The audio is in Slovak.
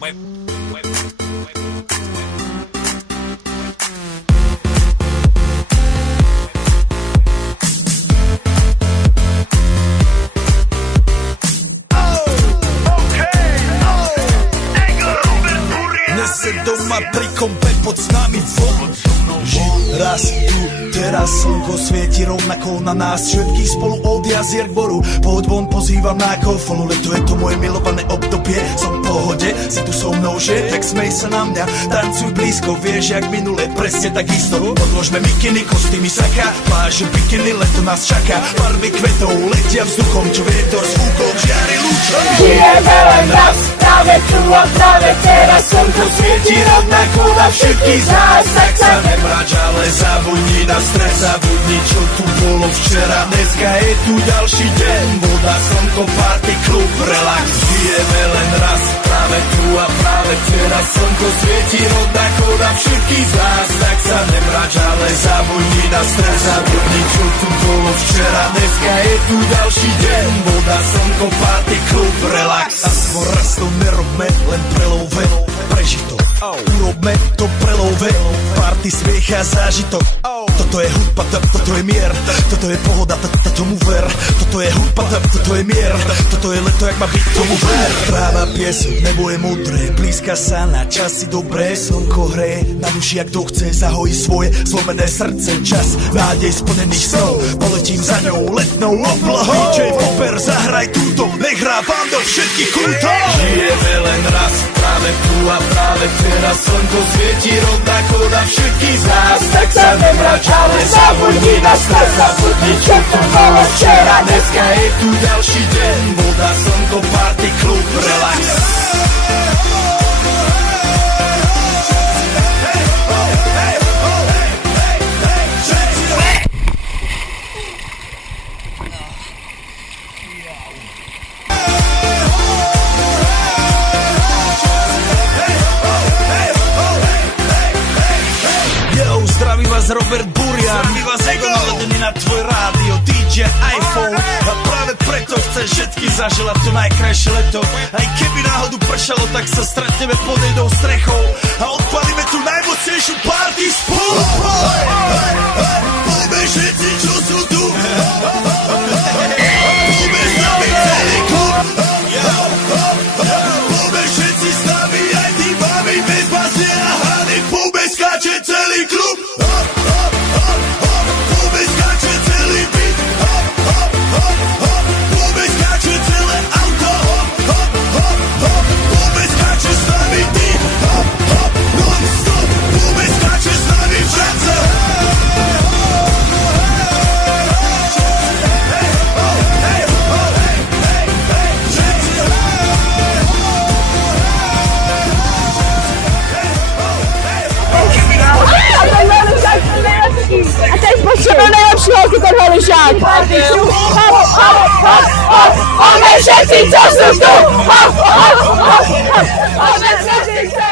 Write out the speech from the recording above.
Dnes se doma pri kompe pod s nami von. Raz tu, teraz slnko svieti rovnako na nás všetkých spolu od jazier k boru. Poď von, pozývam na golfonu, leto je to moje milované obdobie. Som v pohode, si tu so mnou, že? Tak smej sa na mňa, tancuj blízko, vieš jak minule, presne takisto. Odložme mikiny, kostýmy saka, pláže bikiny, leto nás čaká. Barvy kvetov letia vzduchom, čo vietor s fúkom žiari lúčom. Žijeme len raz, práve tu a práve teraz, slnko svieti rovnako na všetkých z nás. Tak sa nemráč, ale zabudni na stres, zabudni čo tu bolo včera. Dneska je tu ďalší deň, voda, slnko, party, klub, relax. Žijeme len raz, práve tu a práve teraz, slnko svieti rovnako na všetkých z nás. Tak sa nemráč, ale zabudni na stres, zabudni čo tu bolo včera. Dneska je tu ďalší deň, voda, slnko, party, klub, relax. A svoj raz to nerobme, len prelove, prežitok. Urobme to prelove, party, smiech a zážitok. Toto je hudba, toto je mier, toto je pohoda, tomu ver. Toto je hudba, toto je mier, toto je leto, jak má byť, tomu ver. Tráva, piesok, nebo je modré, blízka sa na časy dobré. Slnko hreje na duši, jak kto chce, zahojí svoje zlomené srdce. Čas nádej splnených snov, poletím za ňou letnou oblohou. DJ Popper, zahraj túto, nech hrá vám do všetkých kútov. Žijeme len raz, práve tu a práve teraz, slnko svieti rovnako na všetkých z nás. Tak sa nemráč, ale zabudni na stres, zabudni čo tu bolo včera. Dneska je tu ďalší deň, voda, slnko, party, klub, relax. Robert Burian, my vás naladený na tvoj rádio, DJ iPhone. A práve preto chceš všetky zaželať to najkrajšie leto. Aj keby náhodu pršalo, tak sa stretneme pod jednou strechou a odpalíme tu najmocnejšiu party spolu. Poďme všetci, čo sú tu, poďme s nami celý klub. Poďme všetci s nami, aj tí mami bez basie a hany. Poďme skáče celý klub. Potrzeba najlepszego ten Holusiak! One všetci, co sú tu! One všetci,